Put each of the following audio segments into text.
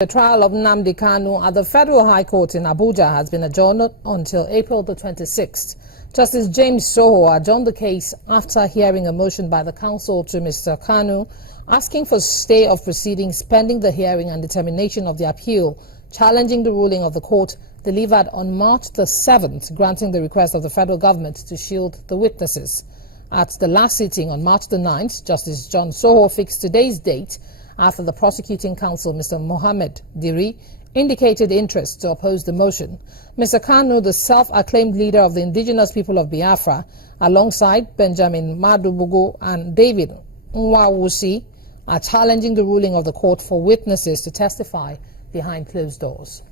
The trial of Nnamdi Kanu at the Federal High Court in Abuja has been adjourned until April the 26th. Justice James Soho adjourned the case after hearing a motion by the counsel to Mr. Kanu asking for stay of proceedings pending the hearing and determination of the appeal, challenging the ruling of the court delivered on March the 7th, granting the request of the federal government to shield the witnesses. At the last sitting on March the 9th, Justice John Soho fixed today's date after the prosecuting counsel, Mr. Mohammed Diri, indicated interest to oppose the motion. Mr. Kanu, the self-acclaimed leader of the indigenous people of Biafra, alongside Benjamin Madubugu and David Nwawusi, are challenging the ruling of the court for witnesses to testify behind closed doors.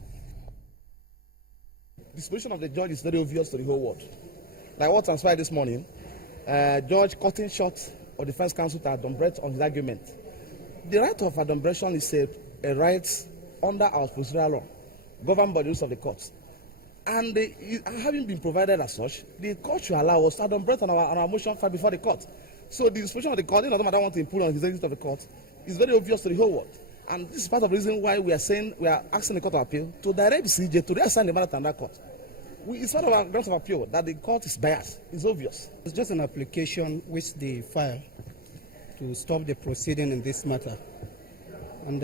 The disposition of the judge is very obvious to the whole world. Like what transpired this morning, Judge cutting short of defense counsel to adumbrate on his argument. The right of adumbration is a right under our procedural law, governed by the rules of the court. And having been provided as such, the court should allow us to adumbrate on our motion filed before the court. So the disposition of the court, no matter what to impose on his exit of the court, is very obvious to the whole world. And this is part of the reason why we are asking the Court of Appeal to direct the CJ to reassign the matter to another court. It's part of our grounds of appeal that the court is biased. It's obvious. It's just an application which they file to stop the proceeding in this matter. And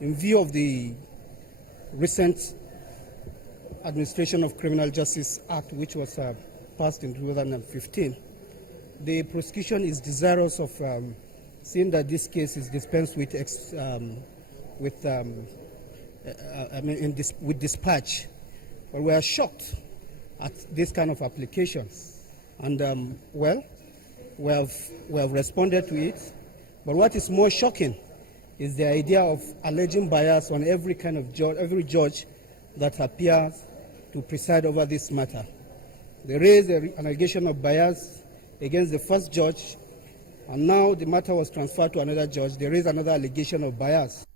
in view of the recent Administration of Criminal Justice Act, which was passed in 2015, the prosecution is desirous of seeing that this case is dispensed with with dispatch. But we are shocked at this kind of applications, and well, we have responded to it. But what is more shocking is the idea of alleging bias on every kind of judge, every judge that appears to preside over this matter. They raised an allegation of bias against the first judge, and now the matter was transferred to another judge. They raised another allegation of bias.